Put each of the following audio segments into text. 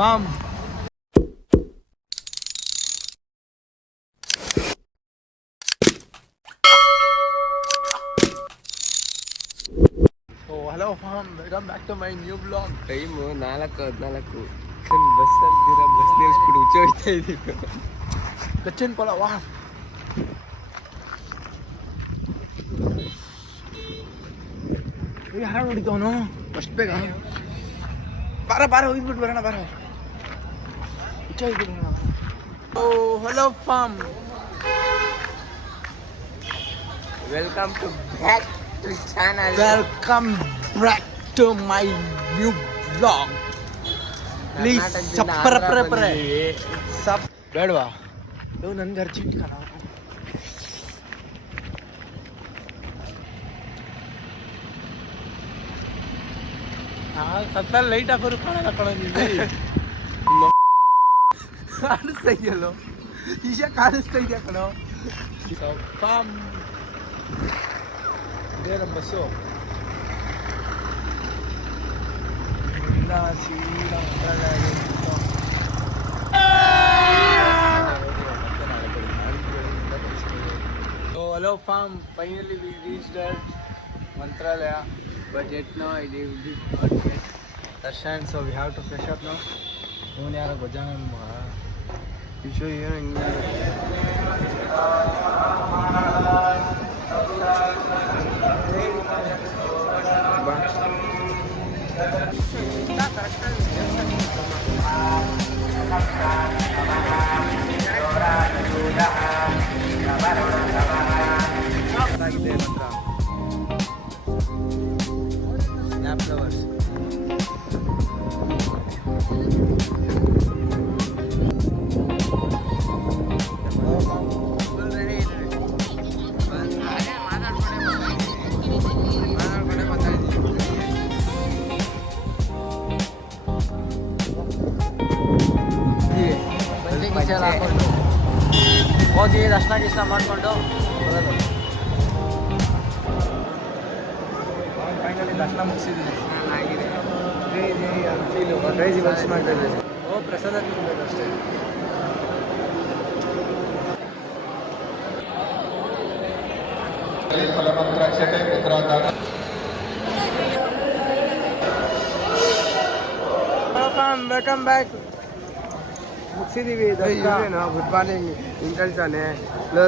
farm. So hello farm, welcome back to my new vlog. Time 4:14 bus ಹತ್ತಿರ bus ನಿಲ್ಸ್ಬಿಟ್ಟು ಹುಚ್ಚ ಹೋಗ್ತಾ ಇದ್ದೀವಿ. Kachin pala, wow. ಯಾರು ಹೊಡಿತವನು ಅಷ್ಟು ಬೇಗ ಬಾರ ಹೋಗ್ಬಿಟ್ಟು ಬರೋಣ ಬಾರ ಓ hello farm welcome to back to channel. Welcome back to my new blog. Please ಸಪ್ಪರೆ ಸಪ್ ಬೇಡವಾ ಇವು ನನ್ಗೆ ಅರ್ಜೆಂಟ್ ಕಾಣ. ಕತ್ತಲ್ಲಿ ಲೈಟ್ ಹಾಕೋರು ಕಾಣಲ್ಲ ಕಣೋ. ಕಾಣಿಸ್ತಾ ಇದೆಯಲ್ಲೋ ಈಶಾ, ಕಾಣಿಸ್ತಾ ಇದೆಯಾ ಕಣೋ. ಇದೇ ನಮ್ಮ ಬಸ್ಸು. ಇಲ್ಲ ಸೀದಾ hello farm, finally we reached at Mantralayam. But yet now I did not get darshan, so we have to fresh up now. ಇವನು ಯಾರೋ ಗಜಾನನ್ ಮಗ ವಿಶ್ವ ಏನು ಹಿಂಗೆ. ಆಗಿದೆ ಮಾತ್ರ ಸ್ನ್ಯಾಪ್ ಫ್ಲವರ್ಸ್. ಹಾಕೊಂಡು ಹೋಗಿ ದರ್ಶನ ಮಾಡಿಕೊಂಡು ಬರೋದು. ಫೈನಲಿ ದರ್ಶನ ಮುಗಿಸಿದ್ದೀನಿ. ಆಗಿದೆ. ಫೀಲು ಕ್ರೇಜಿ ವರ್ಕ್ಸ್ ಮಾಡ್ತಾ ಇದ್ದೀವಿ. ಪ್ರಸಾದ ತಿನ್ಬೇಕು ಅಷ್ಟೇ. Welcome back. ಮುಗಿಸಿದೀವಿ ದರ್ಶನ. ಗುಡ್ ಮಾರ್ನಿಂಗ್ ಹಿಂಗೆ ಕಳ್ಸಾನೆ. ಲೋ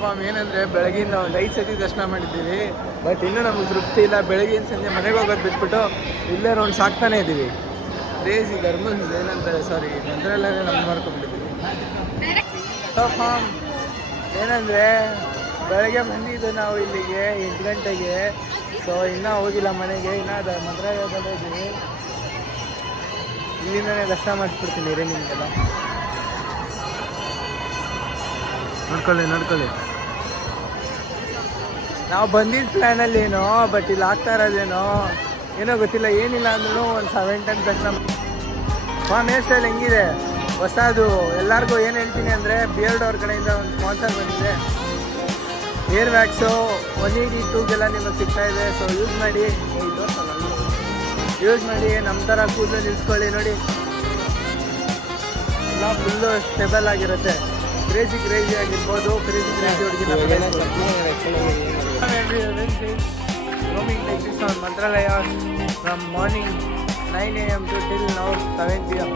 ಫಾರ್ಮ್ ಏನಂದರೆ ಬೆಳಗಿಂದ ಒಂದು 5 ಸತಿ ದರ್ಶನ ಮಾಡಿದ್ದೀವಿ. ಬಟ್ ಇನ್ನೂ ನಮಗೆ ತೃಪ್ತಿ ಇಲ್ಲ. ಬೆಳಗಿನ ಸಂಜೆ ಮನೆಗೆ ಹೋಗೋದು ಬಿಟ್ಬಿಟ್ಟು ಇಲ್ಲೇ ರೌಂಡ್ ಸಾಕ್ತಾನೇ ಇದ್ದೀವಿ. ಕ್ರೇಜಿ ಧರ್ಮದ ಏನಂತಾರೆ, ಸಾರಿ ಮಂತ್ರಾಲಯನೇ ನಮ್ಮ ಮಾಡ್ಕೊಂಡ್ಬಿಟ್ಟಿದ್ದೀವಿ. ಫಾರ್ಮ್ ಏನಂದರೆ ಬೆಳಗ್ಗೆ ಬಂದಿದ್ದು ನಾವು ಇಲ್ಲಿಗೆ 8 ಗಂಟೆಗೆ. ಸೊ ಇನ್ನೂ ಹೋಗಿಲ್ಲ ಮನೆಗೆ, ಇನ್ನೂ ಮಂತ್ರಾಲಯದಲ್ಲೇ ಇದ್ದೀವಿ. ಇಲ್ಲಿಂದನೇ ದರ್ಶನ ಮಾಡಿಸ್ಬಿಡ್ತೀನಿ ರೀ ನಿಮಗೆಲ್ಲ. ನೋಡ್ಕೊಳ್ಳಿ. ನಾವು ಬಂದಿದ್ದ ಪ್ಲ್ಯಾನಲ್ಲಿ ಏನೋ, ಬಟ್ ಇಲ್ಲಿ ಆಗ್ತಾ ಇರೋದೇನೋ ಏನೋ ಗೊತ್ತಿಲ್ಲ. ಏನಿಲ್ಲ ಅಂದ್ರೂ ಒಂದು 7-10 ದರ್ಶನ. ಫಾರ್ಮ್ ಹೇರ್ ಸ್ಟೈಲ್ ಹೆಂಗಿದೆ ಹೊಸದು. ಎಲ್ಲರಿಗೂ ಏನು ಹೇಳ್ತೀನಿ ಅಂದರೆ, ಬಿಯರ್ಡ್ ಅವ್ರ ಕಡೆಯಿಂದ ಒಂದು ಸ್ಪಾನ್ಸರ್ ಬಂದಿದೆ. ಹೇರ್ ವ್ಯಾಕ್ಸು 182ಗೆಲ್ಲ ನಿಮಗೆ ಸಿಗ್ತಾಯಿದೆ. ಸೊ ಯೂಸ್ ಮಾಡಿ ನಮ್ಮ ಥರ ಕೂದಲು ನಿಲ್ಸ್ಕೊಳ್ಳಿ. ನೋಡಿ ಎಲ್ಲ ಫುಲ್ಲು ಸ್ಟೇಬಲ್ ಆಗಿರುತ್ತೆ. ಕ್ರೇಜಿ ಆಗಿರ್ಬೋದು. ಕ್ರೇಜಿ ಹುಡುಗಿನ roaming taxis on Mantralaya from morning 9 AM to till now 7 PM.